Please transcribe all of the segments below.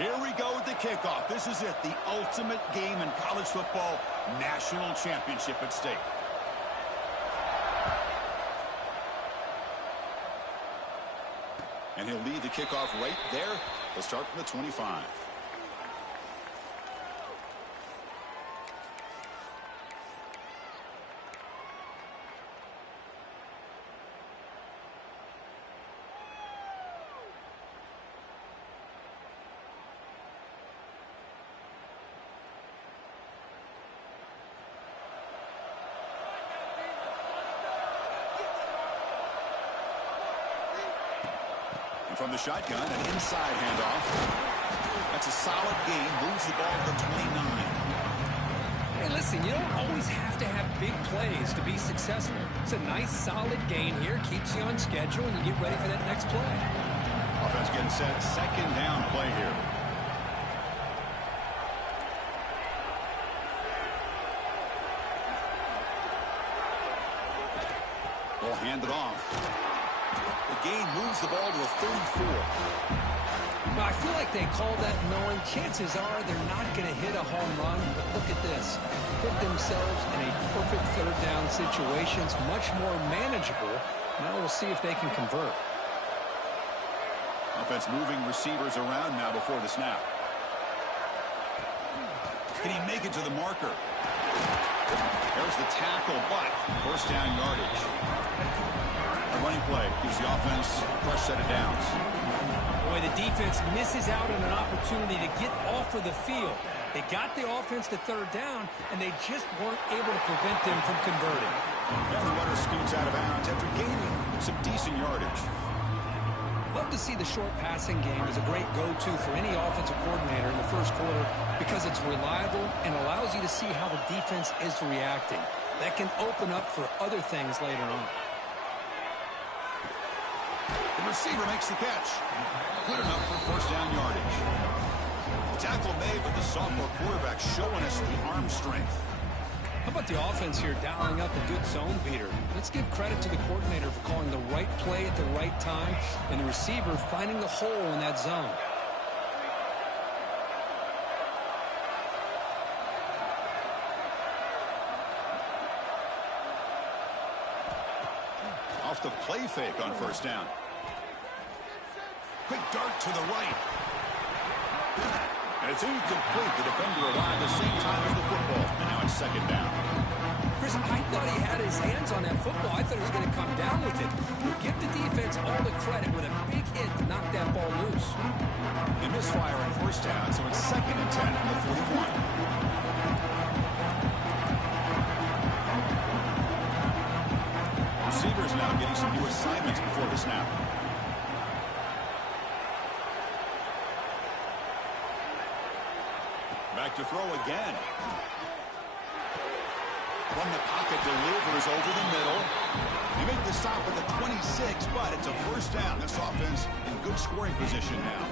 Here we go with the kickoff. This is it, the ultimate game in college football, national championship at stake. And he'll lead the kickoff right there. He'll start from the 25. From the shotgun, an inside handoff. That's a solid gain. Moves the ball to the 29. Hey, listen, you don't always have to have big plays to be successful. It's a nice, solid gain here. Keeps you on schedule, and you get ready for that next play. Offense getting set. Second down play here. Ball handed off. The gain moves the ball to a 34. Now, I feel like they called that knowing chances are they're not going to hit a home run, but look at this. Put themselves in a perfect third down situation. It's much more manageable. Now we'll see if they can convert. Offense moving receivers around now before the snap. Can he make it to the marker? There's the tackle, but first down yardage. A running play gives the offense a fresh set of downs. Boy, the defense misses out on an opportunity to get off of the field. They got the offense to third down, and they just weren't able to prevent them from converting. Now the runner scoots out of bounds after gaining some decent yardage. Love to see the short passing game as a great go-to for any offensive coordinator in the first quarter because it's reliable and allows you to see how the defense is reacting. That can open up for other things later on. The receiver makes the catch. Good enough for first down yardage. The tackle made, but the sophomore quarterback showing us the arm strength. How about the offense here dialing up a good zone beater? Let's give credit to the coordinator for calling the right play at the right time and the receiver finding the hole in that zone. Off the play fake on first down. Quick dart to the right. And it's incomplete. The defender arrived at the same time as the football. And now it's second down. Chris, I thought he had his hands on that football. I thought he was going to come down with it. Give the defense all the credit with a big hit to knock that ball loose. They misfire on first down, so it's second and 10 from the 41. Receivers now getting some new assignments before the snap. Back to throw again. From the pocket, delivers over the middle. They make the stop at the 26, but it's a first down. This offense in good scoring position now.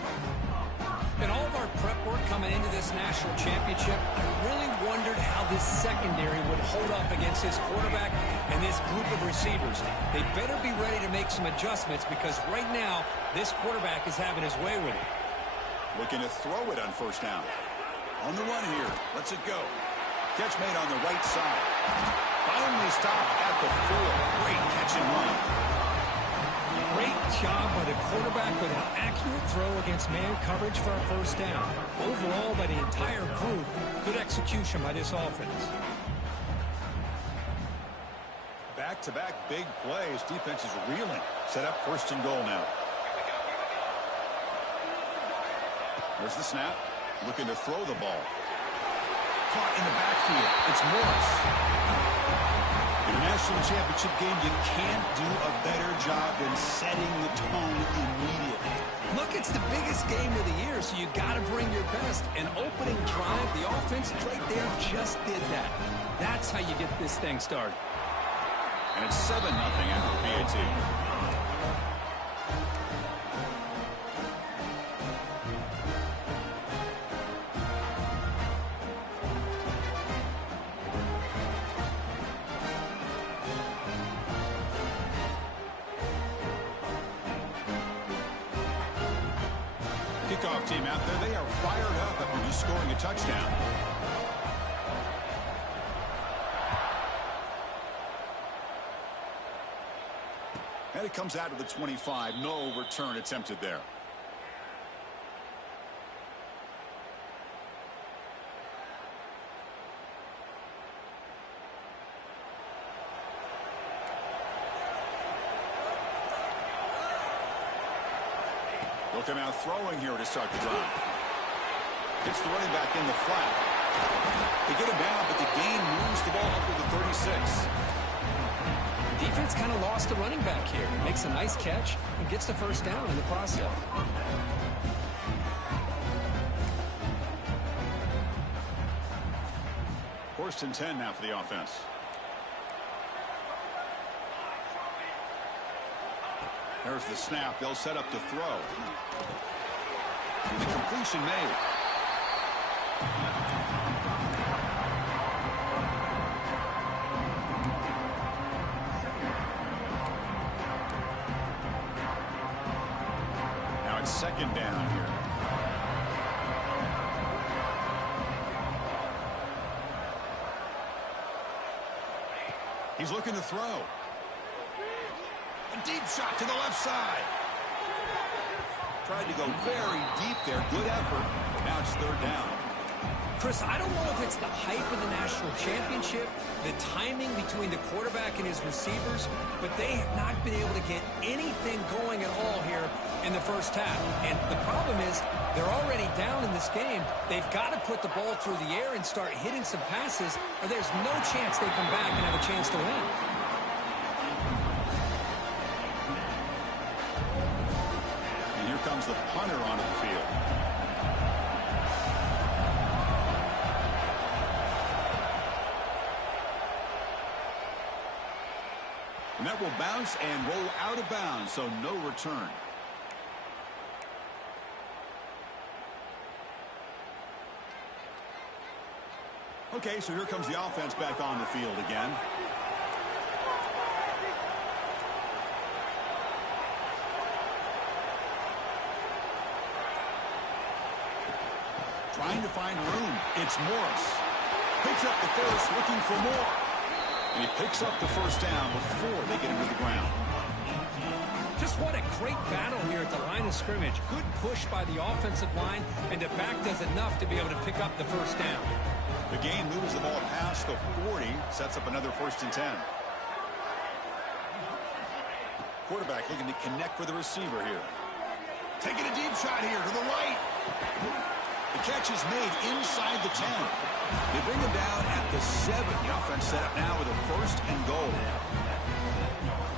In all of our prep work coming into this national championship, I really wondered how this secondary would hold up against this quarterback and this group of receivers. They better be ready to make some adjustments because right now, this quarterback is having his way with it. Looking to throw it on first down. On the run here. Lets it go. Catch made on the right side. Finally stopped at the 4. Great catch and run. Great job by the quarterback with an accurate throw against man coverage for a first down. Overall, by the entire group, good execution by this offense. Back-to-back big plays. Defense is reeling. Set up first and goal now. There's the snap. Looking to throw the ball. Caught in the backfield. It's Morris. In a national championship game, you can't do a better job than setting the tone immediately. Look, it's the biggest game of the year, so you got to bring your best. An opening drive, the offense right there just did that. That's how you get this thing started. And it's 7-0 after PAT. team out there, they are fired up after just scoring a touchdown. And it comes out to the 25. No return attempted there. They'll come out throwing here to start the drive. Hits the running back in the flat. They get him down, but the gain moves the ball up to the 36. Defense kind of lost the running back here. Makes a nice catch and gets the first down in the process. First and 10 now for the offense. There's the snap. They'll set up to throw. The completion made. Now it's second down here. He's looking to throw. A deep shot to the left side. Tried to go very deep there. Good effort. Now it's third down. Chris, I don't know if it's the hype of the national championship, the timing between the quarterback and his receivers, but they have not been able to get anything going at all here in the first half. And the problem is they're already down in this game. They've got to put the ball through the air and start hitting some passes, or there's no chance they come back and have a chance to win. And here comes the punter onto the field. And that will bounce and roll out of bounds, so no return. Okay, so here comes the offense back on the field again. Trying to find room. It's Morris. Picks up the first, looking for more. And he picks up the first down before they get him to the ground. Just what a great battle here at the line of scrimmage. Good push by the offensive line, and the back does enough to be able to pick up the first down. The gain moves the ball past the 40, sets up another first and 10. Quarterback looking to connect with the receiver here. Taking a deep shot here to the right. The catch is made inside the 10. They bring him down at the 7. The offense set up now with a first and goal.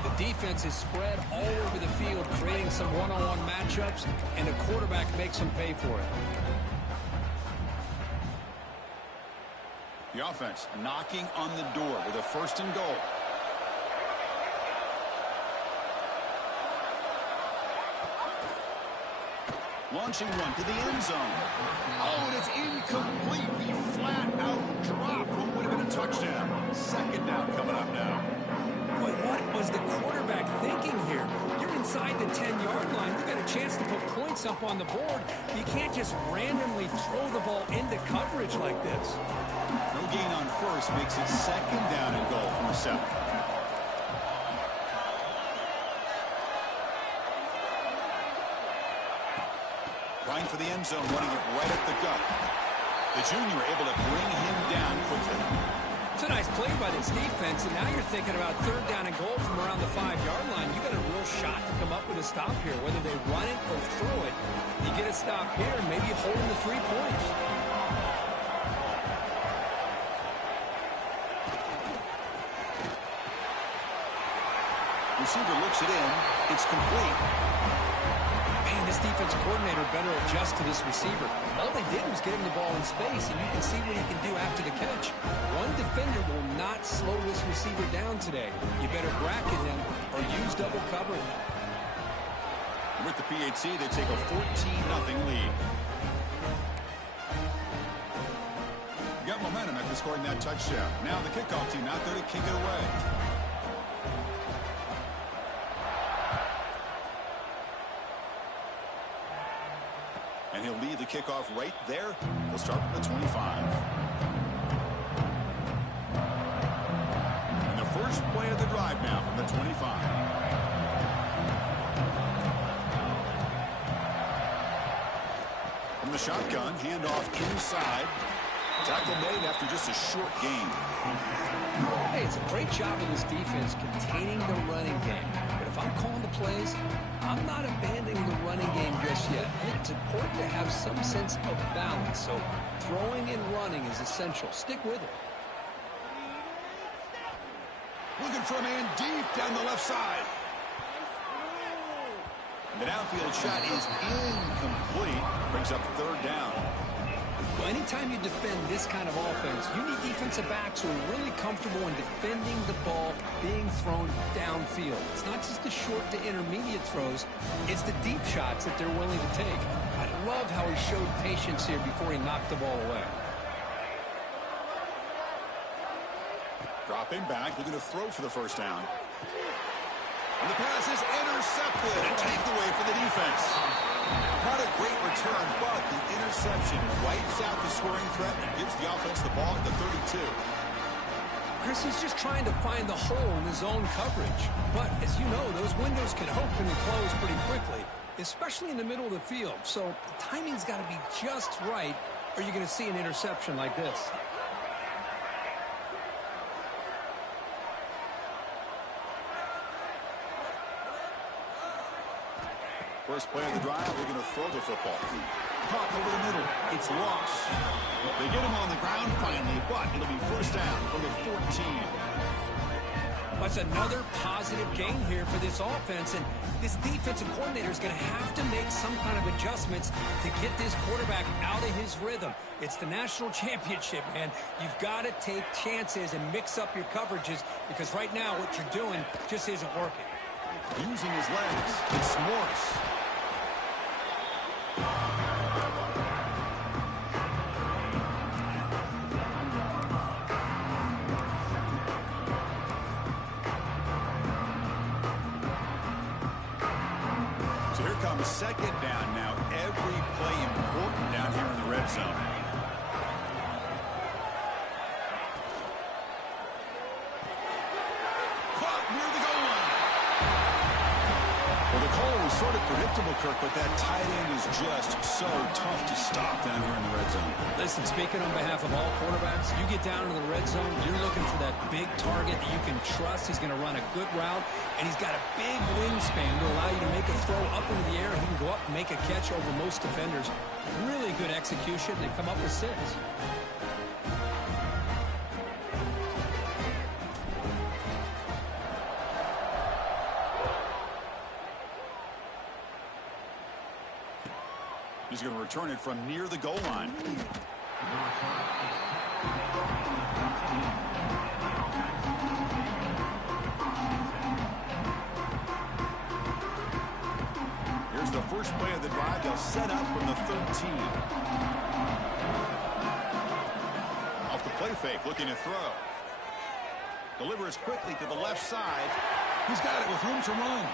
The defense is spread all over the field, creating some one-on-one matchups, and the quarterback makes them pay for it. The offense knocking on the door with a first and goal. Launching one to the end zone. Oh, and it's incomplete. The flat-out drop. What would have been a touchdown? Second down coming up now. Boy, what was the quarterback thinking here? You're inside the 10-yard line. You got a chance to put points up on the board. You can't just randomly throw the ball into coverage like this. No gain on first makes it second down and goal from the 7. Trying for the end zone, running it right at the gut. The junior able to bring him down quickly. It's a nice play by this defense, and now you're thinking about third down and goal from around the 5-yard line. You got a real shot to come up with a stop here, whether they run it or throw it. You get a stop here, and maybe you hold them to 3 points. Receiver looks it in. It's complete. Man, this defensive coordinator better adjust to this receiver. All they did was get him the ball in space, and you can see what he can do after the catch. One defender will not slow this receiver down today. You better bracket him or use double cover. With the PAT, they take a 14-0 lead. Got momentum after scoring that touchdown. Now the kickoff team out there to kick it away. And he'll lead kickoff right there. We'll start from the 25. And the first play of the drive now from the 25. From the shotgun, handoff inside. Tackle made after just a short gain. Hey, it's a great job of this defense containing the running game. But if I'm calling the plays, I'm not abandoning the running game just yet. I think it's important to have some sense of balance. So throwing and running is essential. Stick with it. Looking for a man deep down the left side. The downfield shot is incomplete. Brings up third down. Well, anytime you defend this kind of offense, you need defensive backs who are really comfortable in defending the ball being thrown downfield. It's not just the short to intermediate throws, it's the deep shots that they're willing to take. I love how he showed patience here before he knocked the ball away. Dropping back, looking to throw for the first down. And the pass is intercepted and taken away for the defense. Not a great return, but the interception wipes out the scoring threat and gives the offense the ball at the 32. Chris, he's just trying to find the hole in his own coverage. But as you know, those windows can open and close pretty quickly, especially in the middle of the field. So the timing's got to be just right, or you're going to see an interception like this. First play of the drive, they're going to throw the football. Caught over the middle. It's lost. They get him on the ground finally, but it'll be first down from the 14. That's another positive gain here for this offense, and this defensive coordinator is going to have to make some kind of adjustments to get this quarterback out of his rhythm. It's the national championship, man. You've got to take chances and mix up your coverages because right now what you're doing just isn't working. Using his legs, it's Morris. So here comes second down now. Every play important down here in the red zone. Sort of predictable, Kirk, but that tight end is just so tough to stop down here in the red zone. Listen, speaking on behalf of all quarterbacks, you get down to the red zone, you're looking for that big target that you can trust. He's going to run a good route, and he's got a big wingspan to allow you to make a throw up into the air. He can go up and make a catch over most defenders. Really good execution. They come up with 6. He's going to return it from near the goal line. Here's the first play of the drive. They'll set up from the 13. Off the play fake, looking to throw. Delivers quickly to the left side. He's got it with room to run.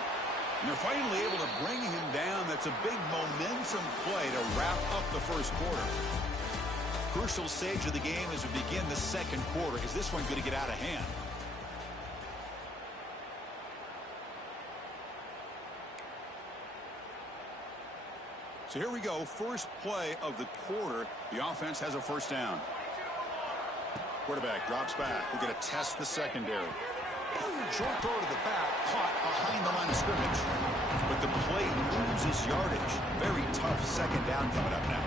And they're finally able to bring him down. That's a big momentum play to wrap up the first quarter. Crucial stage of the game as we begin the second quarter. Is this one going to get out of hand? So here we go. First play of the quarter. The offense has a first down. Quarterback drops back. We're going to test the secondary. Short throw to the back, caught behind the line of scrimmage. But the play loses yardage. Very tough second down coming up now.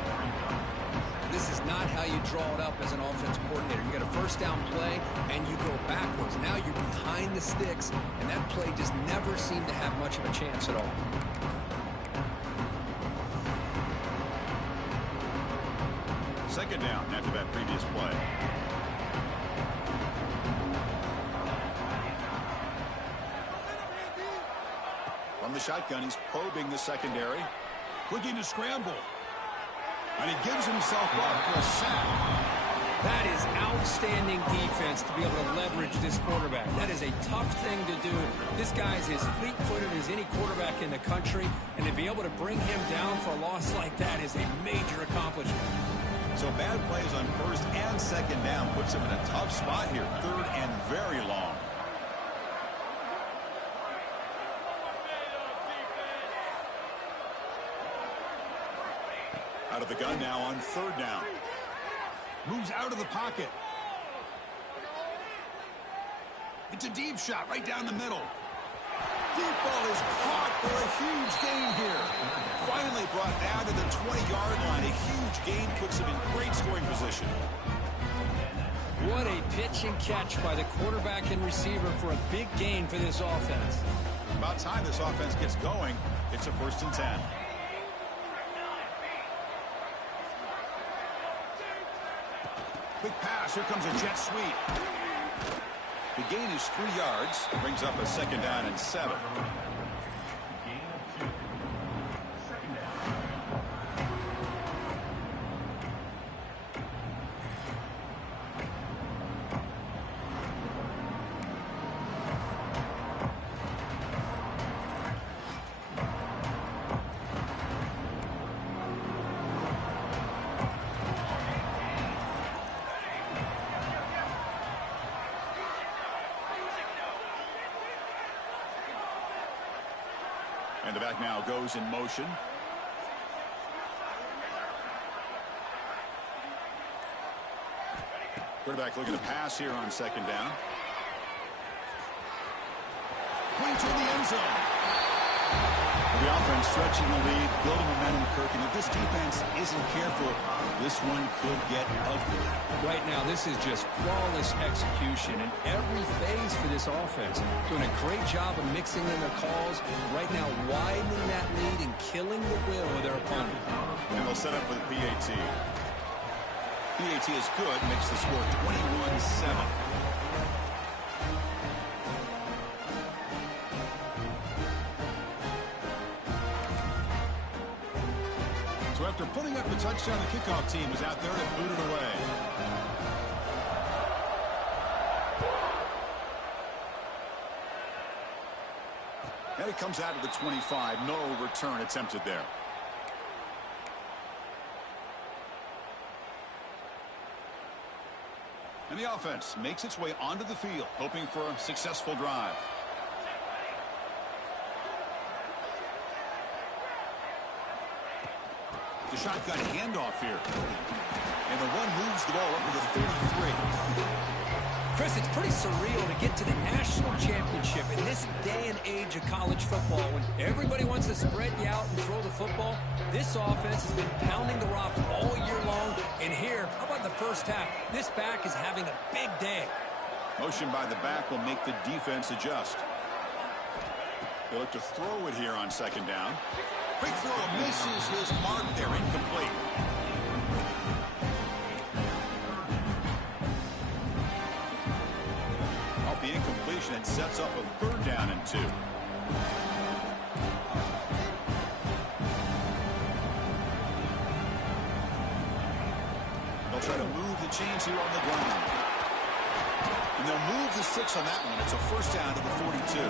This is not how you draw it up as an offense coordinator. You got a first down play, and you go backwards. Now you're behind the sticks, and that play just never seemed to have much of a chance at all. Second down after that previous play. From the shotgun, he's probing the secondary. Looking to scramble. And he gives himself up for a sack. That is outstanding defense to be able to leverage this quarterback. That is a tough thing to do. This guy's as fleet-footed as any quarterback in the country, and to be able to bring him down for a loss like that is a major accomplishment. So bad plays on first and second down puts him in a tough spot here. Third and very long. Out of the gun now on third down. Moves out of the pocket. It's a deep shot right down the middle. Deep ball is caught for a huge gain here. Finally brought down to the 20-yard line. A huge gain puts him in great scoring position. What a pitch and catch by the quarterback and receiver for a big gain for this offense. About time this offense gets going. It's a 1st and 10. Quick pass. Here comes a jet sweep. The gain is 3 yards. Brings up a 2nd down and 7. And the back now goes in motion. Quarterback looking to pass here on 2nd down. Going to the end zone. The offense stretching the lead, building momentum, Kirk. And if this defense isn't careful, this one could get ugly. Right now, this is just flawless execution in every phase for this offense. Doing a great job of mixing in their calls. Right now, widening that lead and killing the will of their opponent. And they'll set up with a PAT. PAT is good, makes the score 21-7. So after putting up the touchdown, the kickoff team is out there to boot it away. And it comes out to the 25. No return attempted there. And the offense makes its way onto the field, hoping for a successful drive. The shotgun handoff here. And the one moves the ball up to the 33. Chris, it's pretty surreal to get to the national championship in this day and age of college football when everybody wants to spread you out and throw the football. This offense has been pounding the rock all year long. And here, how about the first half? This back is having a big day. Motion by the back will make the defense adjust. They look to throw it here on 2nd down. Quick throw misses his mark there, incomplete. Off the incompletion, it sets up a 3rd down and 2. They'll try to move the chains here on the ground. And they'll move the 6 on that one. It's a 1st down to the 42.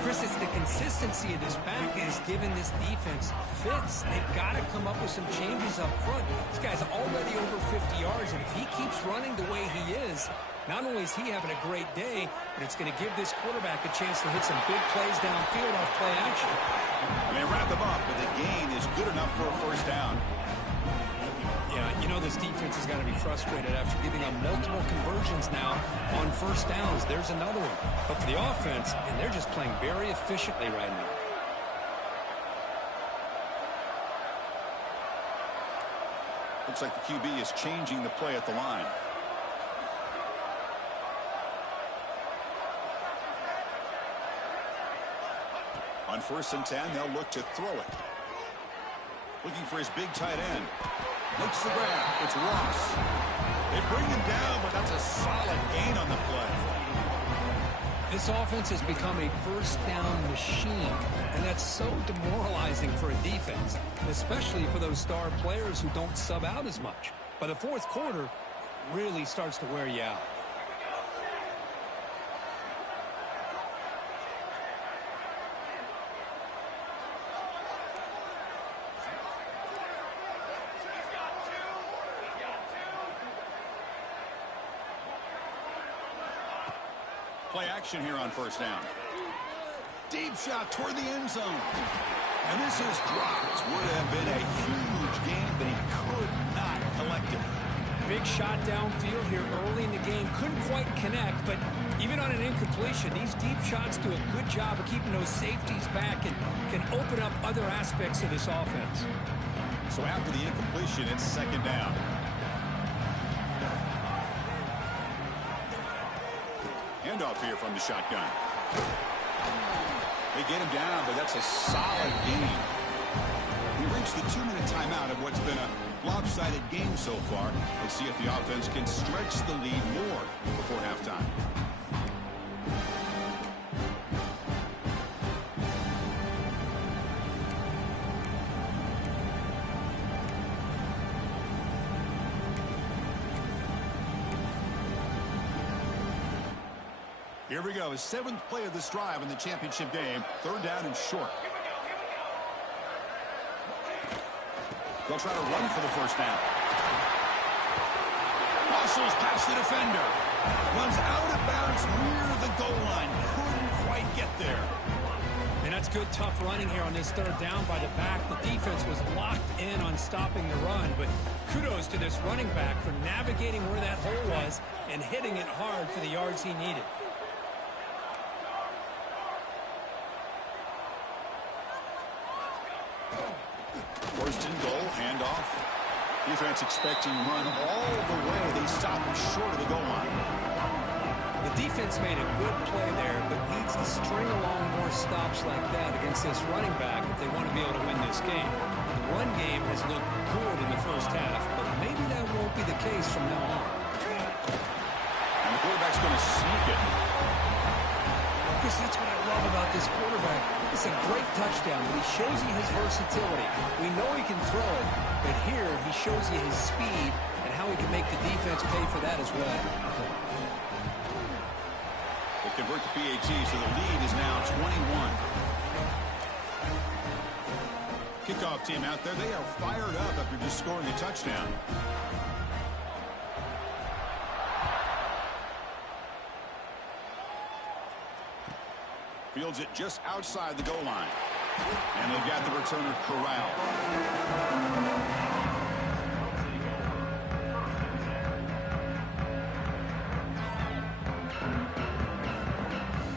Chris, it's the consistency of this back that has given this defense fits. They've got to come up with some changes up front. This guy's already over 50 yards, and if he keeps running the way he is, not only is he having a great day, but it's going to give this quarterback a chance to hit some big plays downfield off play action. And they wrap them up, but the gain is good enough for a 1st down. Yeah, you know this defense has got to be frustrated after giving up multiple conversions now on 1st downs. There's another one. But for the offense, and they're just playing very efficiently right now. Looks like the QB is changing the play at the line. On 1st and 10, they'll look to throw it. Looking for his big tight end. Makes the grab. It's Ross. They bring him down, but that's a solid gain on the play. This offense has become a 1st down machine, and that's so demoralizing for a defense, especially for those star players who don't sub out as much. By the 4th quarter, really starts to wear you out. Play action here on first down. Deep shot toward the end zone. And this is dropped. Would have been a huge game, but he could not collect it. Big shot downfield here early in the game. Couldn't quite connect, but even on an incompletion, these deep shots do a good job of keeping those safeties back and can open up other aspects of this offense. So after the incompletion, it's second down. Handoff here from the shotgun. They get him down, but that's a solid gain. We reached the 2-minute timeout of what's been a lopsided game so far. Let's see if the offense can stretch the lead more before halftime. Here we go. His 7th play of this drive in the championship game. Third down and short. They'll try to run for the first down. Muscles past the defender. Runs out of bounds near the goal line. Couldn't quite get there. And that's good, tough running here on this third down by the back. The defense was locked in on stopping the run, but kudos to this running back for navigating where that hole was and hitting it hard for the yards he needed. First and goal, handoff. Defense expecting run all the way. They stop him short of the goal line. The defense made a good play there, but needs to string along more stops like that against this running back if they want to be able to win this game. The run game has looked good in the first half, but maybe that won't be the case from now on. And the quarterback's going to sneak it. Chris, that's what I love about this quarterback. It's a great touchdown, but he shows you his versatility. We know he can throw it, but here he shows you his speed and how he can make the defense pay for that as well. They convert the PAT, so the lead is now 21. Kickoff team out there, they are fired up after just scoring a touchdown. Fields it just outside the goal line. And they've got the returner corralled.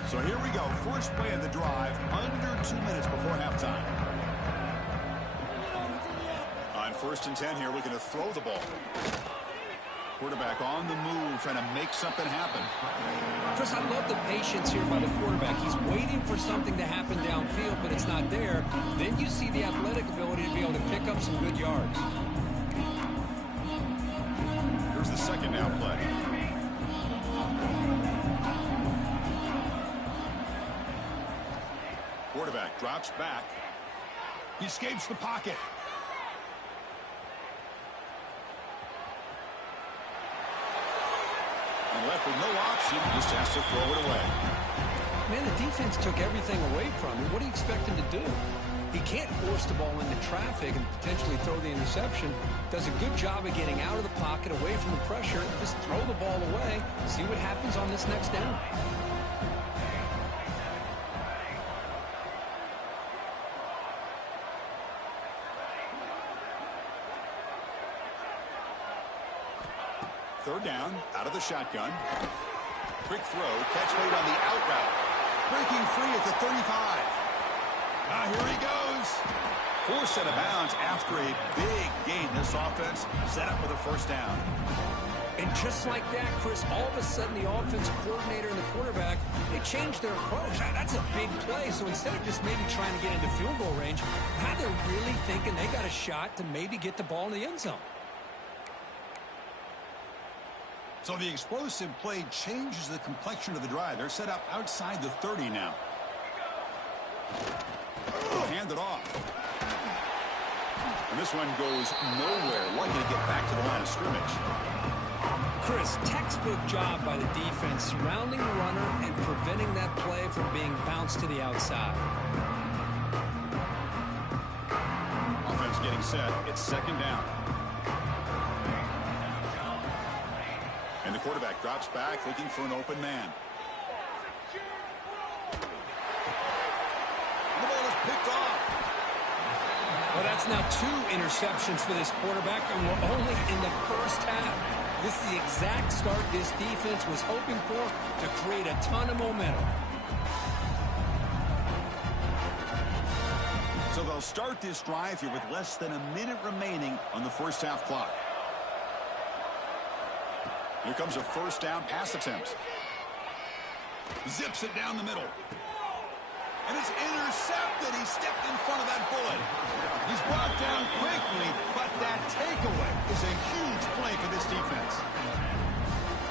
So here we go. First play of the drive, under 2 minutes before halftime. On first and 10 here, looking to throw the ball. Quarterback on the move, trying to make something happen. Chris, I love the patience here by the quarterback. He's waiting for something to happen downfield, but it's not there. Then you see the athletic ability to be able to pick up some good yards. Here's the second down play. Quarterback drops back. He escapes the pocket. And left with no option, just has to throw it away. Man, the defense took everything away from him. What do you expect him to do? He can't force the ball into traffic and potentially throw the interception. Does a good job of getting out of the pocket, away from the pressure, and just throw the ball away. See what happens on this next down. Third down, out of the shotgun. Quick throw, catch made on the out route. Breaking free at the 35. Here he goes. Forced out of bounds after a big gain. This offense set up with a first down. And just like that, Chris, all of a sudden the offensive coordinator and the quarterback, they changed their approach. That's a big play. So instead of just maybe trying to get into field goal range, now they're really thinking they got a shot to maybe get the ball in the end zone. So the explosive play changes the complexion of the drive. They're set up outside the 30 now. Hand it off. And this one goes nowhere. Lucky to get back to the line of scrimmage. Chris, textbook job by the defense, surrounding the runner and preventing that play from being bounced to the outside. Offense getting set. It's second down. And the quarterback drops back looking for an open man. The ball is picked off. Well, that's now 2 interceptions for this quarterback, and we're only in the first half. This is the exact start this defense was hoping for to create a ton of momentum. So they'll start this drive here with less than a minute remaining on the first half clock. Here comes a first down pass attempt. Zips it down the middle. And it's intercepted. He stepped in front of that bullet. He's brought down quickly, but that takeaway is a huge play for this defense.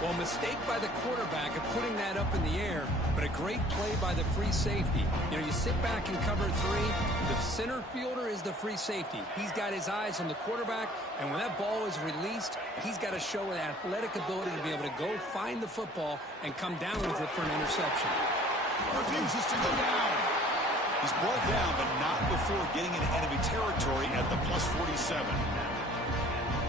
Well, mistake by the quarterback of putting that up in the air, but a great play by the free safety. You know, you sit back and cover 3. The center fielder is the free safety. He's got his eyes on the quarterback, and when that ball is released, he's got to show an athletic ability to be able to go find the football and come down with it for an interception. Refuses to go down. He's brought down, but not before getting into enemy territory at the +47.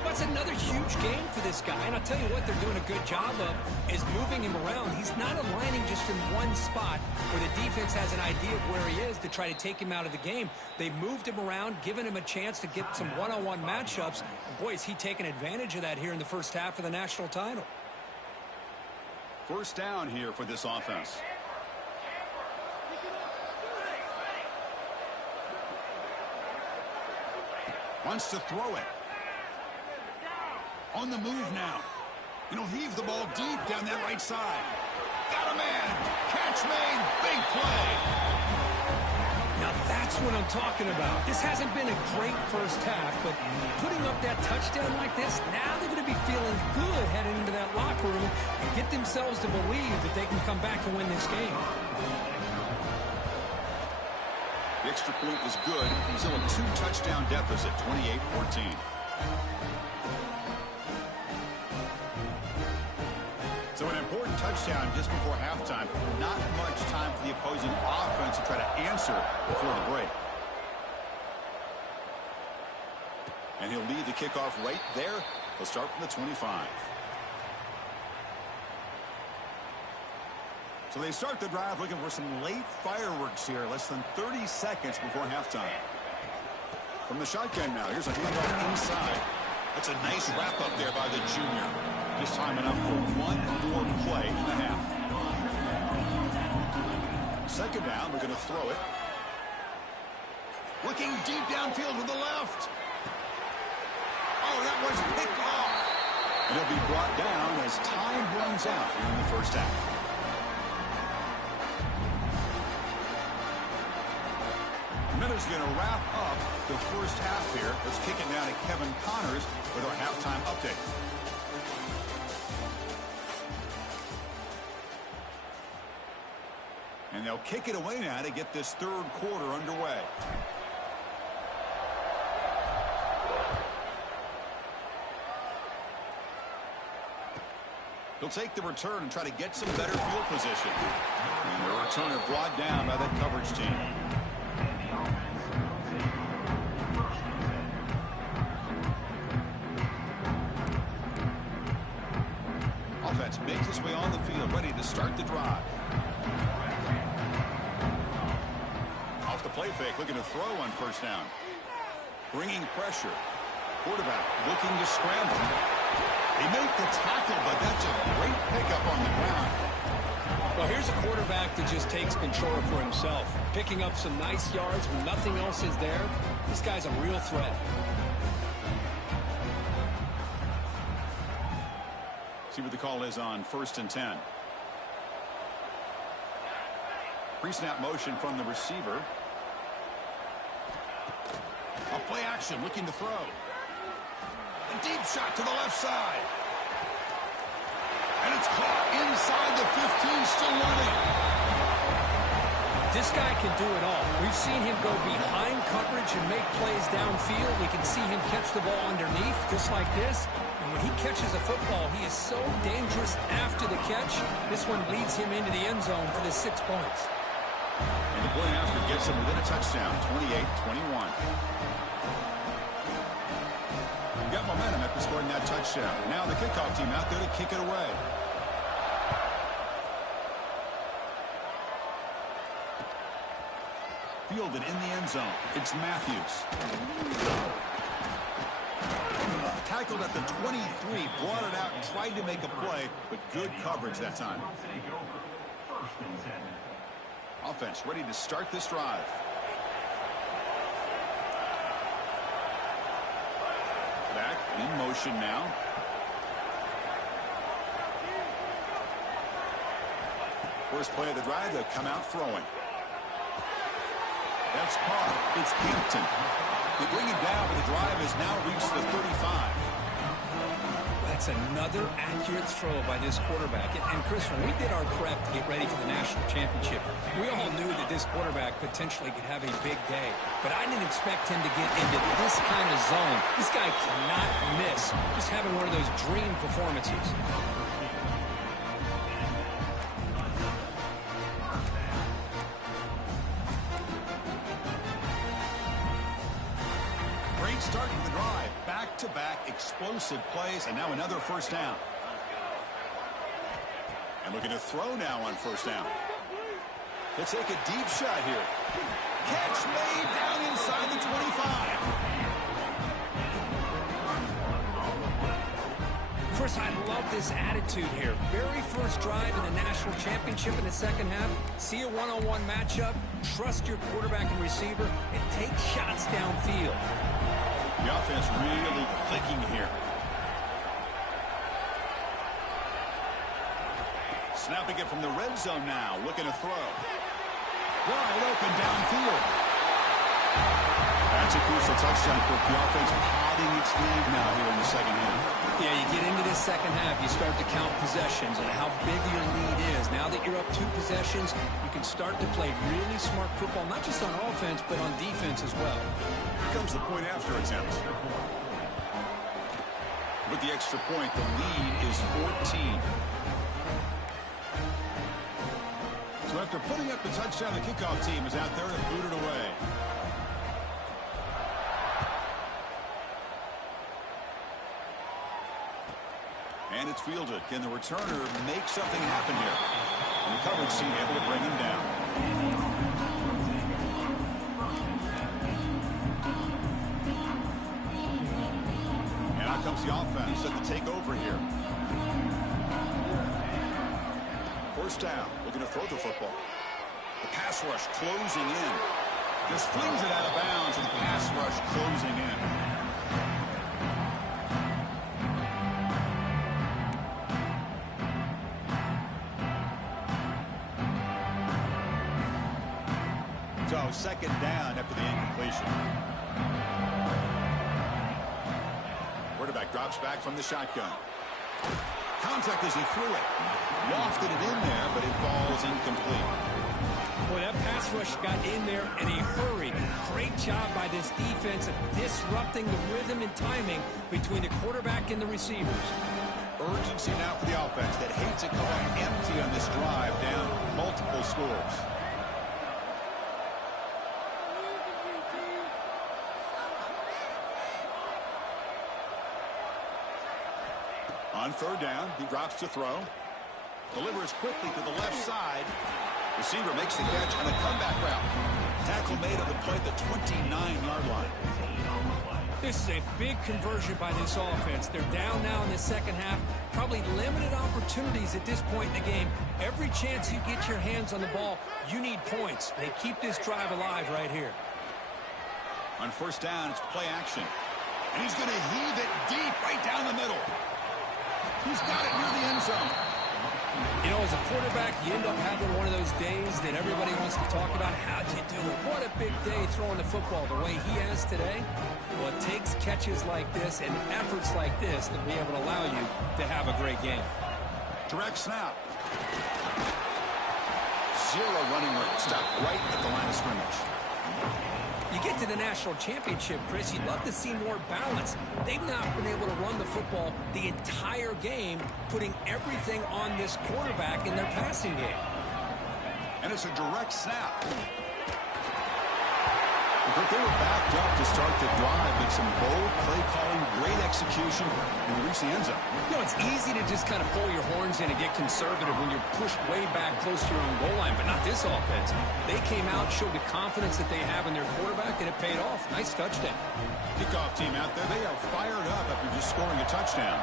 That's another huge game for this guy, and I'll tell you what they're doing a good job of is moving him around. He's not aligning just in one spot where the defense has an idea of where he is to try to take him out of the game. They moved him around, giving him a chance to get some one-on-one matchups. And boy, is he taking advantage of that here in the first half of the national title. First down here for this offense. Wants to throw it. On the move now. And he'll heave the ball deep down that right side. Got a man. Catch made. Big play. Now that's what I'm talking about. This hasn't been a great first half, but putting up that touchdown like this, now they're going to be feeling good heading into that locker room and get themselves to believe that they can come back and win this game. The extra point was good. Still a 2-touchdown deficit, 28-14. So an important touchdown just before halftime. Not much time for the opposing offense to try to answer before the break. And he'll lead the kickoff right there. He'll start from the 25. So they start the drive looking for some late fireworks here. Less than 30 seconds before halftime. From the shotgun now. Here's a handoff inside. That's a nice wrap up there by the junior. Just time enough for one more play in the half. Second down, we're going to throw it. Looking deep downfield to the left. Oh, that was picked off. And he'll be brought down as time runs out here in the first half. Miller's going to wrap up the first half here. Let's kick it down to Kevin Connors with our halftime update. And they'll kick it away now to get this third quarter underway. He'll take the return and try to get some better field position. And the returner brought down by that coverage team. Offense makes its way on the field, ready to start the drive. Off the play fake, looking to throw on first down. Bringing pressure. Quarterback looking to scramble. They make the tackle, but that's a great pickup on the ground. Well, here's a quarterback that just takes control for himself. Picking up some nice yards when nothing else is there. This guy's a real threat. See what the call is on 1st and 10. Pre-snap motion from the receiver. A play action, looking to throw. A deep shot to the left side. And it's caught inside the 15, still running. This guy can do it all. We've seen him go behind coverage and make plays downfield. We can see him catch the ball underneath, just like this. And when he catches a football, he is so dangerous after the catch. This one leads him into the end zone for the 6 points. And the point after gets him within a touchdown, 28-21. Got momentum after scoring that touchdown. Now the kickoff team out there to kick it away. Fielded in the end zone. It's Matthews. Tackled at the 23, brought it out, tried to make a play, but good coverage that time. Offense ready to start this drive. Back in motion now. First play of the drive, they'll come out throwing. That's caught. It's Hampton. They bring him down, but the drive has now reached the 35. That's another accurate throw by this quarterback. And Chris, when we did our prep to get ready for the national championship, we all knew that this quarterback potentially could have a big day. But I didn't expect him to get into this kind of zone. This guy cannot miss. Just having one of those dream performances. Great start to the drive. Back-to-back explosive plays, and now another first down. And looking to throw now on first down. He'll take a deep shot here. Catch made down inside the 25. First, I love this attitude here. Very first drive in the national championship in the second half. See a one-on-one matchup. Trust your quarterback and receiver, and take shots downfield. The offense really clicking here. Snapping it from the red zone now. Looking to throw. Wide open downfield. That's a crucial touchdown for the offense padding its lead now here in the second half. Yeah, you get into this second half, you start to count possessions and how big your lead is. Now that you're up 2 possessions, you can start to play really smart football, not just on offense, but on defense as well. Here comes the point after attempt. With the extra point, the lead is 14. So after putting up the touchdown, the kickoff team is out there to boot it away. And it's fielded. Can the returner make something happen here? And the coverage team able to bring him down. And out comes the offense set to take over here. First down, looking to throw the football. The pass rush closing in. Just flings it out of bounds, and the pass rush closing in. So second down after the incompletion. Quarterback drops back from the shotgun. Contact as he threw it. Lofted it in there, but it falls incomplete. Boy, that pass rush got in there in a hurry. Great job by this defense of disrupting the rhythm and timing between the quarterback and the receivers. Urgency now for the offense that hates it going empty on this drive, down multiple scores. On third down, he drops to throw. Delivers quickly to the left side. Receiver makes the catch on a comeback route. Tackle made on the play at the 29-yard line. This is a big conversion by this offense. They're down now in the second half. Probably limited opportunities at this point in the game. Every chance you get your hands on the ball, you need points. They keep this drive alive right here. On first down, it's play action. And he's going to heave it deep right down the middle. He's got it near the end zone. You know, as a quarterback, you end up having one of those days that everybody wants to talk about. How'd you do it? What a big day throwing the football the way he has today. Well, it takes catches like this and efforts like this to be able to allow you to have a great game. Direct snap. zero running room. Stop right at the line of scrimmage. You get to the national championship, Chris, you'd love to see more balance. They've not been able to run the football the entire game, putting everything on this quarterback in their passing game. And it's a direct snap. But they were backed up to start the drive, but some bold play calling, great execution, and we reach the end zone. You know, it's easy to just kind of pull your horns in and get conservative when you're pushed way back close to your own goal line, but not this offense. They came out, showed the confidence that they have in their quarterback, and it paid off. Nice touchdown. Kickoff team out there, they are fired up after just scoring a touchdown.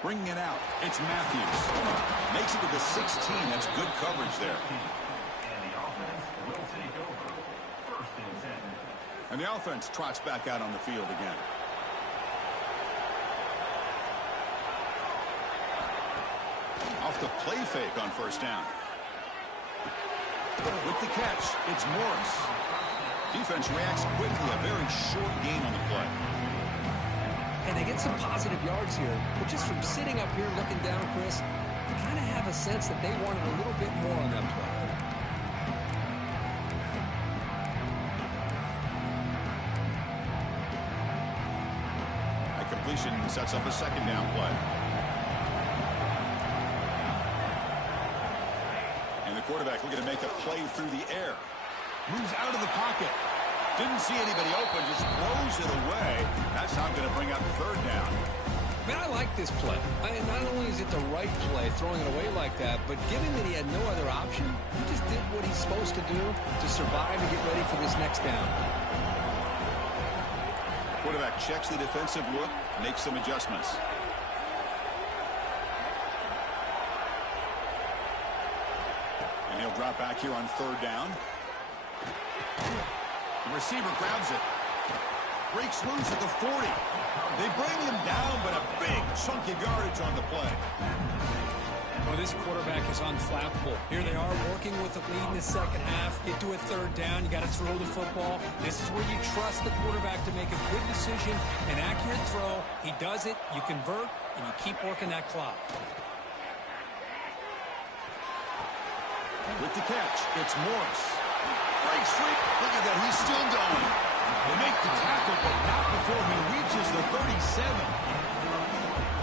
Bringing it out, it's Matthews. Makes it to the 16. That's good coverage there. And the offense trots back out on the field again. Off the play fake on first down. With the catch, it's Morris. Defense reacts quickly. A very short gain on the play. And they get some positive yards here, but just from sitting up here looking down, Chris, you kind of have a sense that they wanted a little bit more on that play. That completion sets up a second down play. And the quarterback looking to make a play through the air. Moves out of the pocket. Didn't see anybody open, just throws it away. That's not going to bring up third down. Man, I like this play. Not only is it the right play, throwing it away like that, but given that he had no other option, he just did what he's supposed to do to survive and get ready for this next down. Quarterback checks the defensive look, makes some adjustments. And he'll drop back here on third down. The receiver grabs it. Breaks loose at the 40. They bring him down, but a big chunk of yardage on the play. Well, this quarterback is unflappable. Here they are working with the lead in the second half. Get to a third down. You got to throw the football. This is where you trust the quarterback to make a good decision, an accurate throw. He does it. You convert, and you keep working that clock. With the catch, it's Morris. Breaks free. Look at that. He's still going. They make the tackle, but not before he reaches the 37.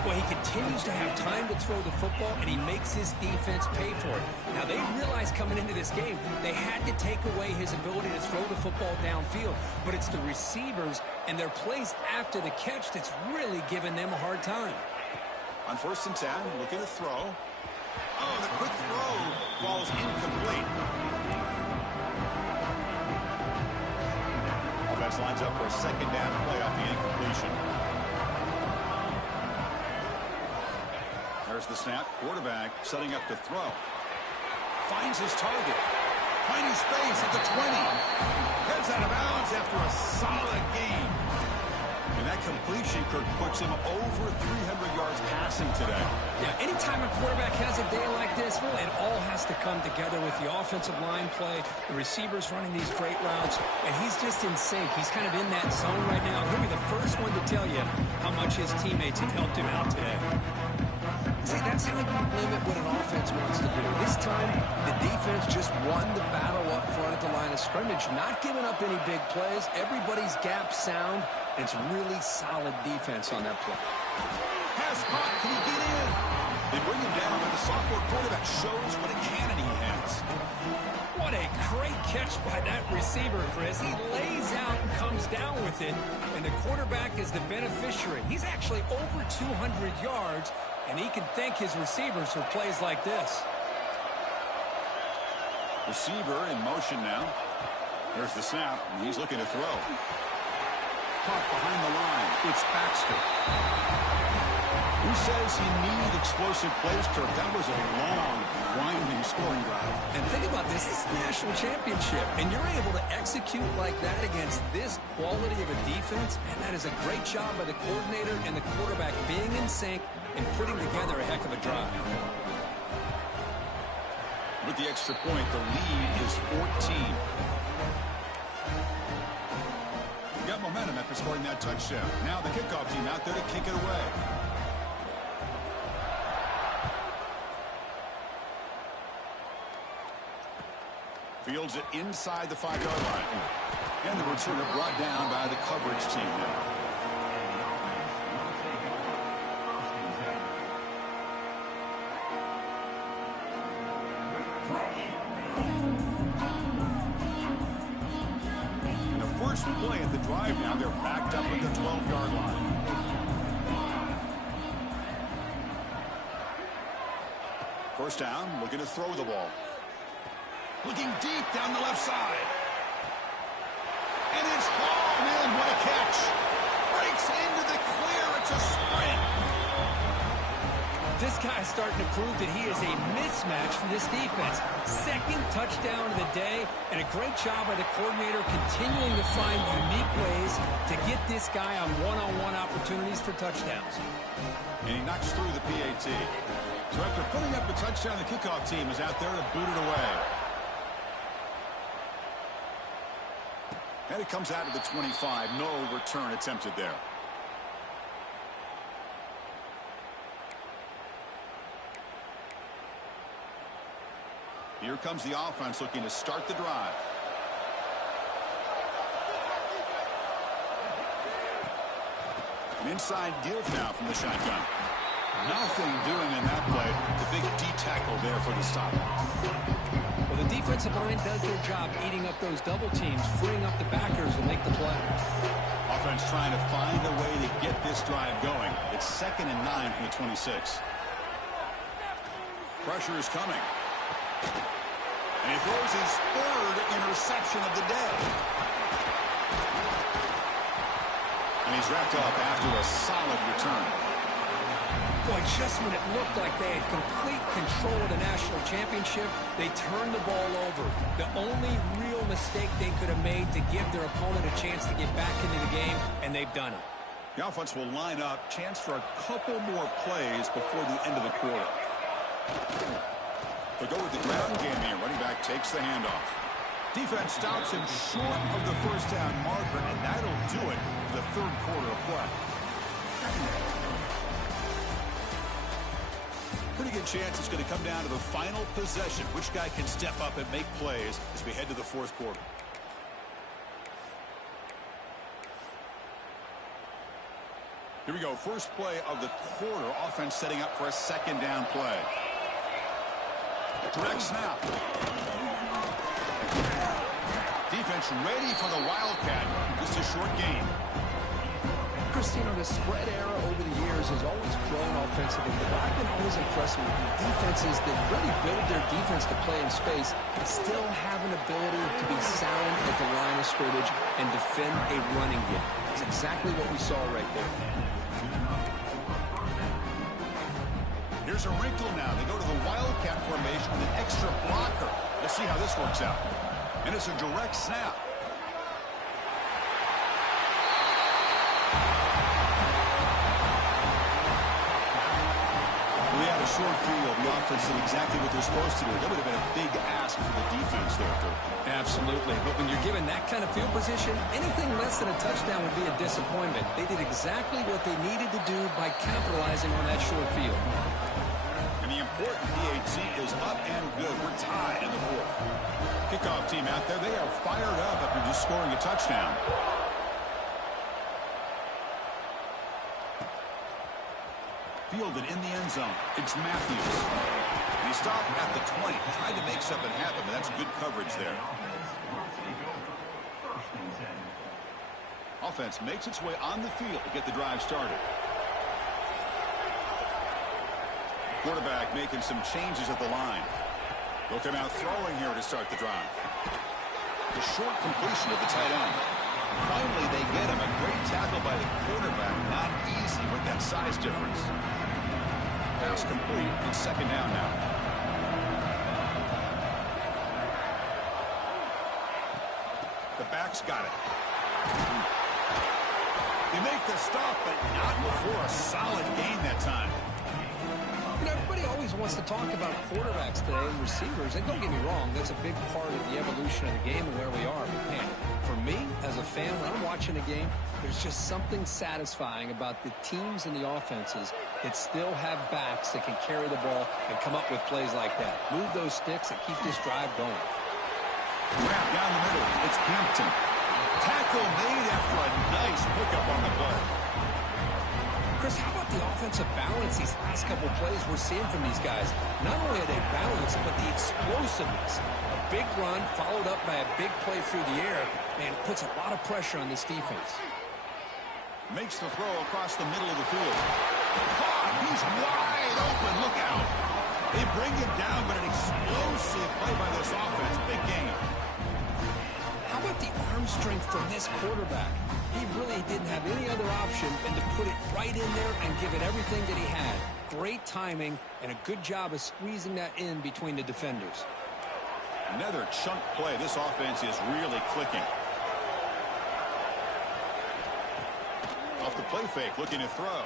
Well, he continues to have time to throw the football, and he makes his defense pay for it. Now, they realized coming into this game, they had to take away his ability to throw the football downfield. But it's the receivers and their plays after the catch that's really giving them a hard time. On first and 10, looking to throw. Oh, the quick throw falls incomplete. Offense lines up for a second down play off the incompletion. There's the snap. Quarterback setting up to throw. Finds his target. Finding space at the 20. Heads out of bounds after a solid game. And that completion, Kirk, puts him over 300 yards passing today. Yeah, anytime a quarterback has a day like this, well, it all has to come together with the offensive line play, the receivers running these great routes, and he's just in sync. He's kind of in that zone right now. He'll be the first one to tell you how much his teammates have helped him out today. See, that's how you limit what an offense wants to do. This time, the defense just won the battle up front at the line of scrimmage, not giving up any big plays. Everybody's gap sound, and it's really solid defense on that play. Pass caught. Can he get in? They bring him down, but the sophomore quarterback shows what a cannon he has. What a great catch by that receiver, Chris. He lays out and comes down with it, and the quarterback is the beneficiary. He's actually over 200 yards, and he can thank his receivers for plays like this. Receiver in motion now. There's the snap, and he's looking to throw. Caught behind the line. It's Baxter. Who says he needed explosive plays, Kirk? That was a long, winding scoring drive. And think about this. This is the national championship, and you're able to execute like that against this quality of a defense, and that is a great job by the coordinator and the quarterback being in sync and putting together a heck of a drive. With the extra point, the lead is 14. Got momentum after scoring that touchdown. Now the kickoff team out there to kick it away. Fields it inside the 5-yard line. And the returner brought down by the coverage team now. And the first play at the drive now, they're backed up at the 12-yard line. First down, looking to throw the ball. Looking deep down the left side. And it's hauled in. What a catch. Breaks into the clear. It's a sprint. This guy is starting to prove that he is a mismatch for this defense. Second touchdown of the day, and a great job by the coordinator continuing to find unique ways to get this guy on one-on-one opportunities for touchdowns. And he knocks through the PAT. So after putting up a touchdown, the kickoff team is out there to boot it away. And it comes out of the 25. No return attempted there. Here comes the offense looking to start the drive. An inside deal now from the shotgun. Nothing doing in that play. The big D tackle there for the stop. Well, the defensive line does their job eating up those double teams, freeing up the backers to make the play. Offense trying to find a way to get this drive going. It's 2nd and 9 from the 26. Pressure is coming. And he throws his 3rd interception of the day. And he's wrapped up after a solid return. Boy, just when it looked like they had complete control of the national championship, they turned the ball over. The only real mistake they could have made to give their opponent a chance to get back into the game, and they've done it. The offense will line up. Chance for a couple more plays before the end of the quarter. They go with the ground game here. Running back takes the handoff. Defense stops him short of the first down marker, and that'll do it for the 3rd quarter of play. Pretty good chance it's going to come down to the final possession. Which guy can step up and make plays as we head to the 4th quarter. Here we go. First play of the quarter. Offense setting up for a 2nd down play. Direct snap. Defense ready for the Wildcat. Just a short gain. Christine, the spread era over the years has always grown offensively, but I've been always impressed with defenses that really build their defense to play in space and still have an ability to be sound at the line of scrimmage and defend a running game. That's exactly what we saw right there. Here's a wrinkle now. They go to the Wildcat formation with an extra blocker. Let's see how this works out. And it's a direct snap. We had a short field. The offense did exactly what they're supposed to do. That would have been a big ask for the defense there. Absolutely. But when you're given that kind of field position, anything less than a touchdown would be a disappointment. They did exactly what they needed to do by capitalizing on that short field. And the important PAT is up and good. We're tied in the 4th. Kickoff team out there, they are fired up after just scoring a touchdown. Fielded in the end zone. It's Matthews. And he stopped at the 20. Tried to make something happen, but that's good coverage there. Offense makes its way on the field to get the drive started. Quarterback making some changes at the line. They'll come out throwing here to start the drive. The short completion of the tight end. Finally, they get him. A great tackle by the quarterback. Not easy with that size difference. Pass complete. It's 2nd down now. The back's got it. They make the stop, but not before a solid gain that time. Everybody always wants to talk about quarterbacks today and receivers, and don't get me wrong, that's a big part of the evolution of the game and where we are. But man, for me, as a fan, when I'm watching a game, there's just something satisfying about the teams and the offenses that still have backs that can carry the ball and come up with plays like that. Move those sticks and keep this drive going. Grab down the middle. It's Hampton. Tackle made after a nice pickup on the play. Chris, how about the offensive balance these last couple plays we're seeing from these guys? Not only are they balanced, but the explosiveness. A big run followed up by a big play through the air, and puts a lot of pressure on this defense. Makes the throw across the middle of the field. Caught! He's wide open. Look out. They bring him down, but an explosive play by this offense. Big game. How about the arm strength from this quarterback? He really didn't have any other option than to put it right in there and give it everything that he had. Great timing and a good job of squeezing that in between the defenders. Another chunk play. This offense is really clicking. Off the play fake, looking to throw.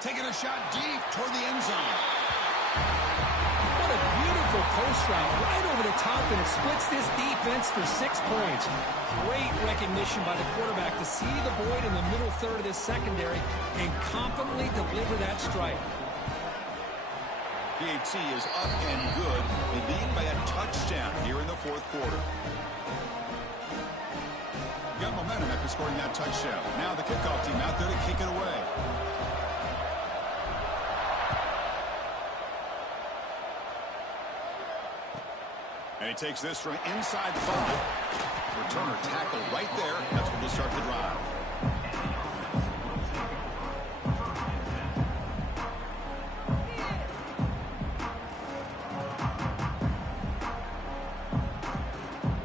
Taking a shot deep toward the end zone. What a beautiful post route right over the top, and it splits this defense for 6 points. Great recognition by the quarterback to see the void in the middle third of this secondary and confidently deliver that strike. PAT is up and good. They lead by a touchdown here in the fourth quarter. Got momentum after scoring that touchdown. Now the kickoff team out there to kick it away. And he takes this from inside the 5. Returner tackle right there. That's when we'll start the drive.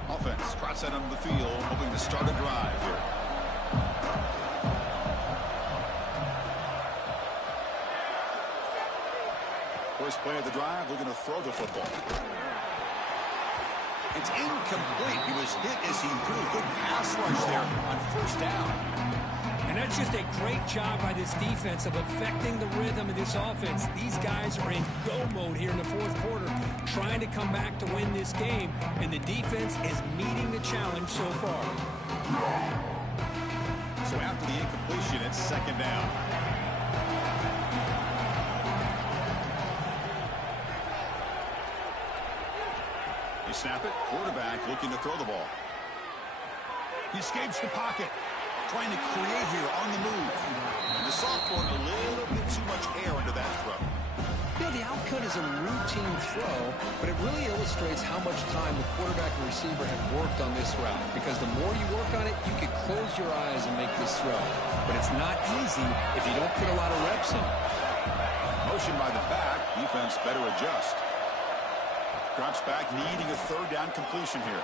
Offense trots out onto the field, hoping to start a drive here. First play of the drive, looking to throw the football. It's incomplete. He was hit as he threw. Good pass rush there on first down. And that's just a great job by this defense of affecting the rhythm of this offense. These guys are in go mode here in the fourth quarter, trying to come back to win this game, and the defense is meeting the challenge so far. So after the incompletion, it's second down. You snap it, quarterback looking to throw the ball. He escapes the pocket, trying to create here on the move. And the sophomore, a little bit too much air into that throw. You know, the output is a routine throw, but it really illustrates how much time the quarterback and receiver have worked on this route. Because the more you work on it, you can close your eyes and make this throw. But it's not easy if you don't put a lot of reps in. Motion by the back, defense better adjust. Drops back, needing a third down completion here.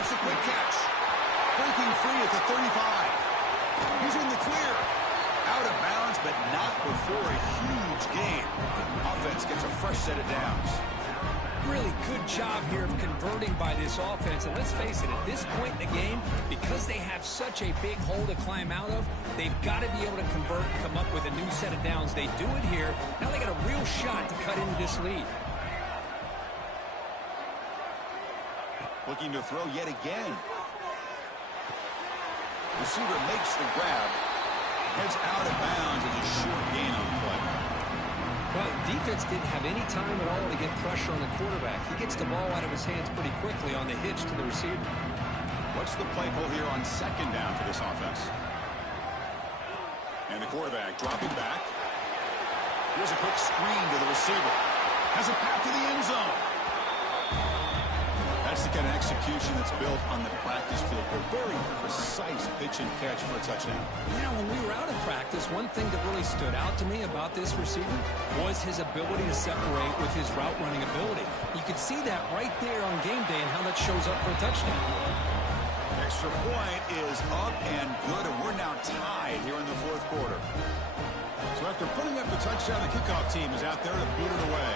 It's a quick catch. Breaking free at the 35. He's in the clear. Out of bounds, but not before a huge gain. Offense gets a fresh set of downs. Really good job here of converting by this offense. And let's face it, at this point in the game, because they have such a big hole to climb out of, they've got to be able to convert and come up with a new set of downs. They do it here. Now they got a real shot to cut into this lead. Looking to throw yet again. Receiver makes the grab. Heads out of bounds as a short gain on the play. Well, defense didn't have any time at all to get pressure on the quarterback. He gets the ball out of his hands pretty quickly on the hitch to the receiver. What's the play call here on second down for this offense? And the quarterback dropping back. Here's a quick screen to the receiver. Has a path to the end zone. That's the kind of execution that's built on the practice field. A very precise pitch and catch for a touchdown. You know, when we were out of practice, one thing that really stood out to me about this receiver was his ability to separate with his route running ability. You could see that right there on game day and how that shows up for a touchdown. Extra point is up and good, and we're now tied here in the fourth quarter. So after putting up the touchdown, the kickoff team is out there to boot it away.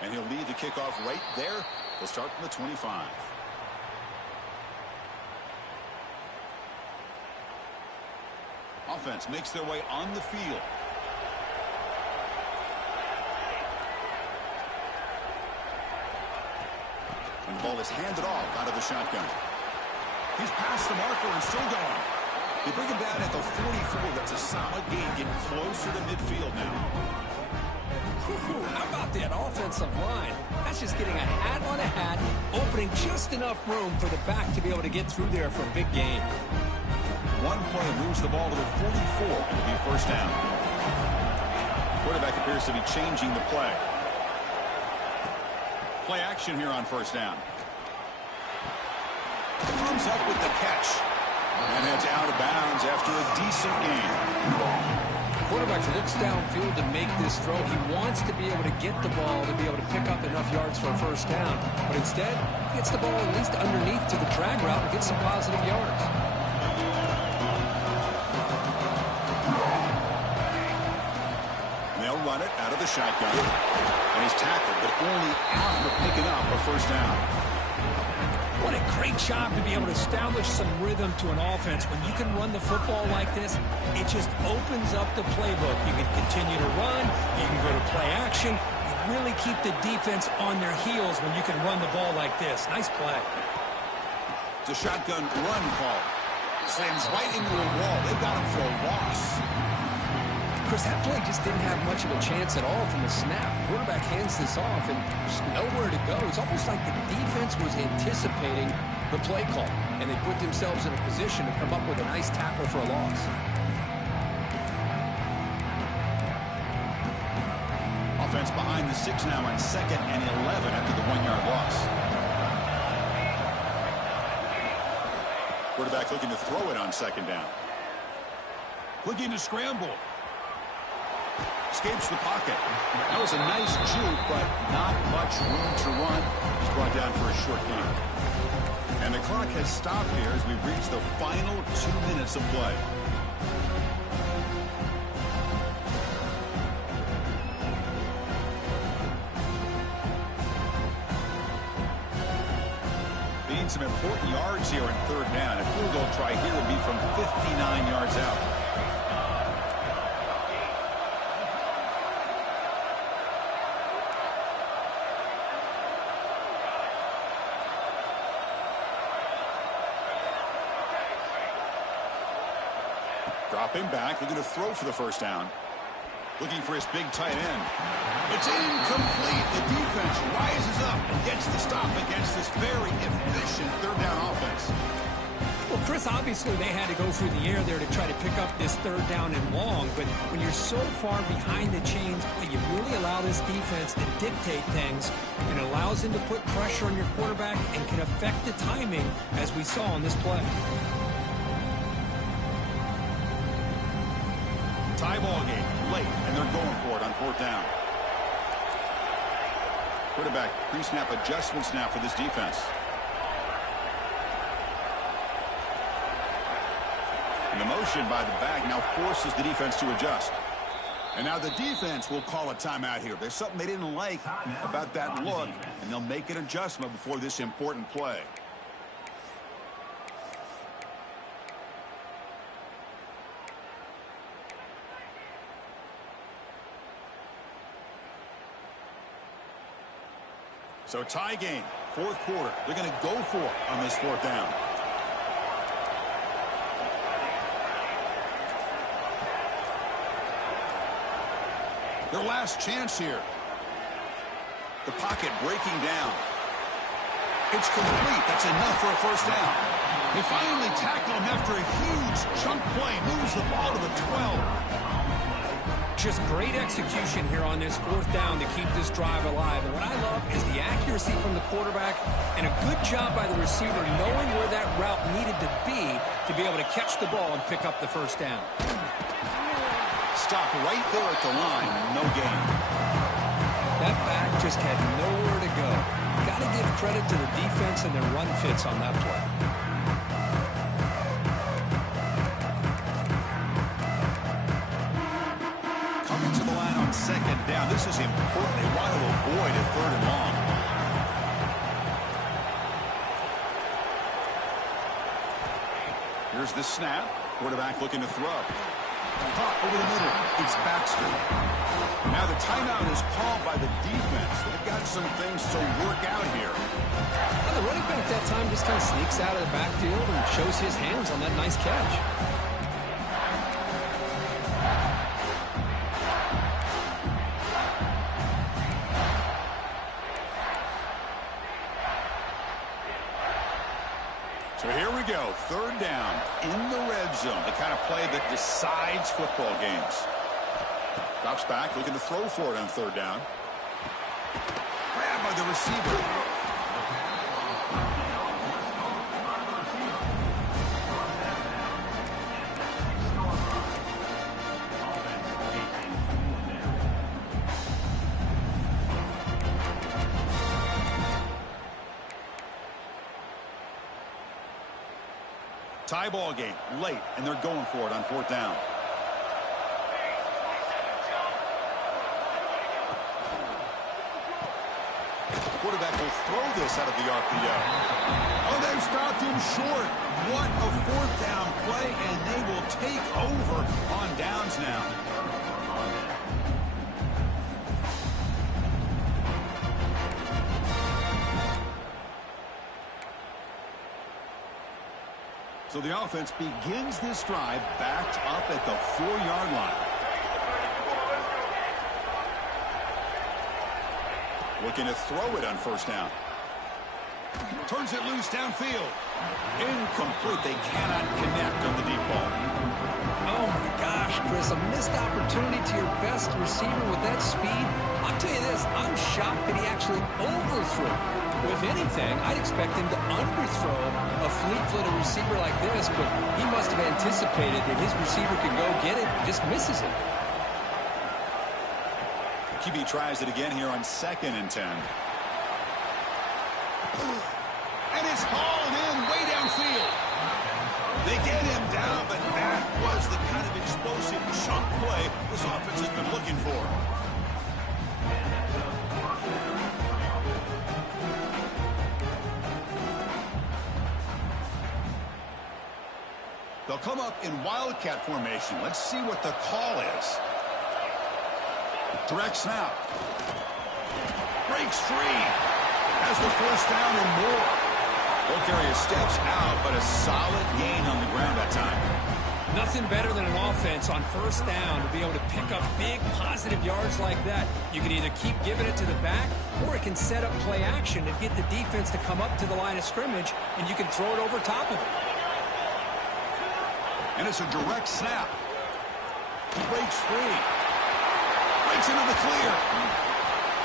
And he'll lead the kickoff right there. They'll start from the 25. Offense makes their way on the field. And the ball is handed off out of the shotgun. He's past the marker and still going. They bring him down at the 44. That's a solid gain, getting closer to midfield now. How about that offensive line? That's just getting a hat on a hat, opening just enough room for the back to be able to get through there for a big gain. One play moves the ball to the 44. It'll be first down. Quarterback appears to be changing the play. Play action here on first down. Comes up with the catch. And heads out of bounds after a decent gain. Quarterback looks downfield to make this throw. He wants to be able to get the ball to be able to pick up enough yards for a first down. But instead, he gets the ball at least underneath to the drag route and gets some positive yards. And they'll run it out of the shotgun. And he's tackled, but only after picking up a first down. What a great job to be able to establish some rhythm to an offense. When you can run the football like this, it just opens up the playbook. You can continue to run. You can go to play action. You really keep the defense on their heels when you can run the ball like this. Nice play. It's a shotgun run call. Slams right into a wall. They've got him for a loss. Chris, that play just didn't have much of a chance at all from the snap. Quarterback hands this off, and there's nowhere to go. It's almost like the defense was anticipating the play call, and they put themselves in a position to come up with a nice tackle for a loss. Offense behind the 6 now on 2nd and 11 after the 1-yard loss. Quarterback looking to throw it on 2nd down. Looking to scramble. Escapes the pocket. That was a nice juke, but not much room to run. He's brought down for a short gain. And the clock has stopped here as we've reached the final 2 minutes of play. They need some important yards here in 3rd down. A field goal try here would be from 59 yards out. Dropping back, looking to throw for the first down. Looking for his big tight end. It's incomplete. The defense rises up and gets the stop against this very efficient 3rd down offense. Well, Chris, obviously they had to go through the air there to try to pick up this 3rd down and long, but when you're so far behind the chains, you really allow this defense to dictate things, and it allows them to put pressure on your quarterback and can affect the timing, as we saw on this play. Tie ball game late, and they're going for it on 4th down. Quarterback pre-snap adjustments now for this defense. And the motion by the back now forces the defense to adjust. And now the defense will call a timeout here. There's something they didn't like about that look, and they'll make an adjustment before this important play. So tie game, 4th quarter. They're going to go for it on this 4th down. Their last chance here. The pocket breaking down. It's complete. That's enough for a first down. They finally tackle him after a huge chunk play. Moves the ball to the 12. Just great execution here on this 4th down to keep this drive alive. And what I love is the accuracy from the quarterback and a good job by the receiver knowing where that route needed to be able to catch the ball and pick up the first down. Stopped right there at the line. No gain. That back just had nowhere to go. Got to give credit to the defense and their run fits on that play. On 2nd down. This is important. They want to avoid a 3rd and long. Here's the snap. Quarterback looking to throw. Caught over the middle. It's Baxter. Now the timeout is called by the defense. They've got some things to work out here. Well, the running back that time just kind of sneaks out of the backfield and shows his hands on that nice catch. So here we go, third down in the red zone, the kind of play that decides football games. Drops back, looking to throw for it on third down. Grabbed by the receiver. Tie ball game, late, and they're going for it on fourth down. Quarterback will throw this out of the RPO. Oh, they've stopped him short. What a fourth down play, and they will take over on downs now. So the offense begins this drive backed up at the 4-yard line. Looking to throw it on first down. Turns it loose downfield. Incomplete. They cannot connect on the deep ball. Oh, my gosh, Chris, a missed opportunity to your best receiver with that speed. I'll tell you this, I'm shocked that he actually overthrew. If anything, I'd expect him to underthrow a fleet-footed receiver like this, but he must have anticipated that his receiver could go get it and just misses it. QB tries it again here on 2nd and 10. And it's hauled in way downfield. They get him down, but that was the kind of explosive chunk play this offense has been looking for. They'll come up in wildcat formation. Let's see what the call is. Direct snap. Breaks free. Has the first down and more. Ball carrier steps out, but a solid gain on the ground that time. Nothing better than an offense on first down to be able to pick up big positive yards like that. You can either keep giving it to the back, or it can set up play action and get the defense to come up to the line of scrimmage, and you can throw it over top of it. And it's a direct snap. Breaks free. Breaks into the clear.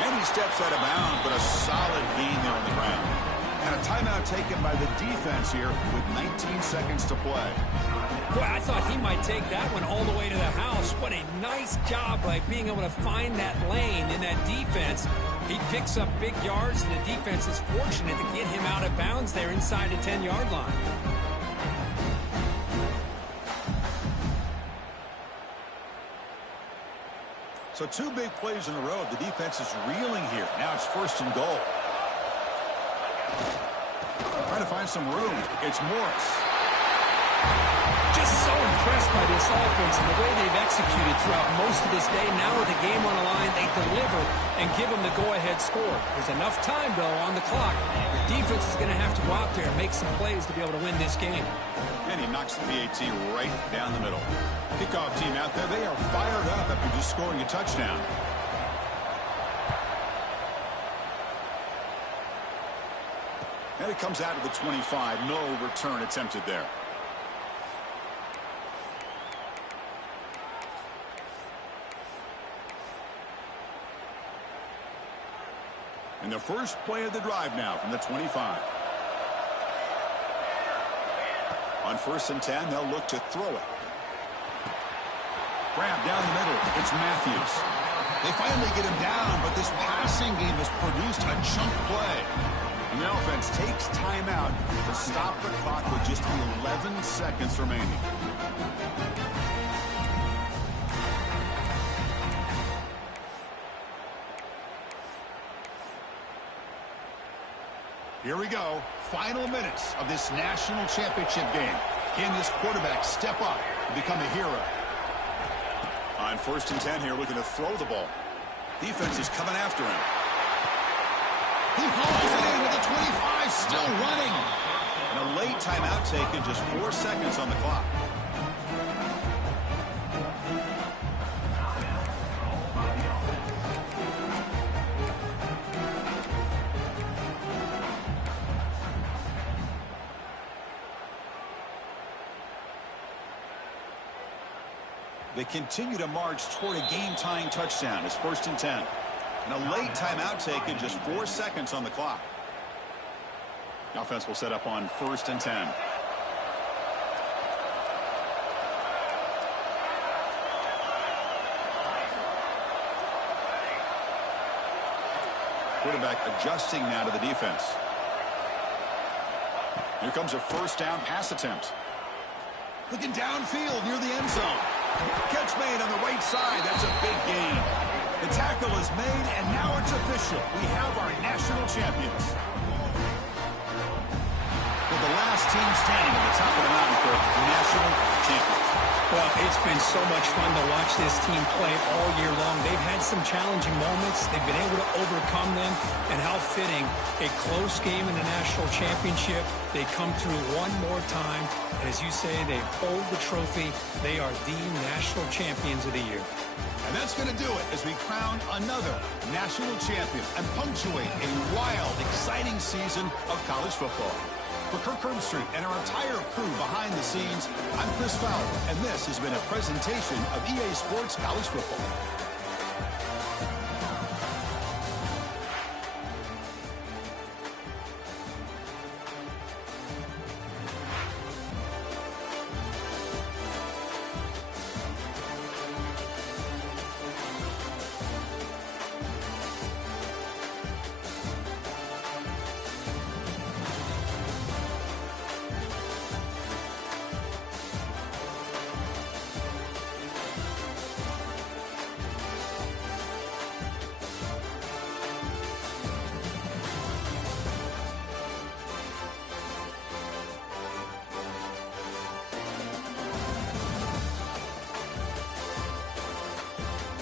And he steps out of bounds, but a solid gain there on the ground. And a timeout taken by the defense here with 19 seconds to play. Boy, I thought he might take that one all the way to the house. What a nice job by being able to find that lane in that defense. He picks up big yards, and the defense is fortunate to get him out of bounds there inside the 10-yard line. So 2 big plays in a row. The defense is reeling here. Now it's 1st and goal. Trying to find some room. It's Morris. Just so impressed by this offense and the way they've executed throughout most of this day. Now with the game on the line, they deliver and give them the go-ahead score. There's enough time, though, on the clock. The defense is going to have to go out there and make some plays to be able to win this game. And he knocks the PAT right down the middle. Kickoff team out there. They are fired up after just scoring a touchdown. And it comes out of the 25. No return attempted there. And the first play of the drive now from the 25. On 1st and 10, they'll look to throw it. Grab down the middle. It's Matthews. They finally get him down, but this passing game has produced a chunk play. And the offense takes timeout to stop the clock with just 11 seconds remaining. Here we go. Final minutes of this national championship game. Can this quarterback step up and become a hero? On 1st and 10 here, looking to throw the ball. Defense is coming after him. He hauls it in with the 25, still running. And a late timeout taken, just 4 seconds on the clock. They continue to march toward a game-tying touchdown. It's 1st and 10. And a late timeout taken, just 4 seconds on the clock. The offense will set up on 1st and 10. Quarterback adjusting now to the defense. Here comes a 1st down pass attempt. Looking downfield near the end zone. Catch made on the right side. That's a big gain. The tackle is made, and now it's official. We have our national champions. With the last team standing at the top of the mountain for national champions. Well, it's been so much fun to watch this team play all year long. They've had some challenging moments. They've been able to overcome them. And how fitting, a close game in the national championship. They come through one more time. And as you say, they hold the trophy. They are the national champions of the year. And that's going to do it as we crown another national champion and punctuate a wild, exciting season of college football. For Kirk Herbstreit and our entire crew behind the scenes, I'm Chris Fowler, and this has been a presentation of EA Sports College Football.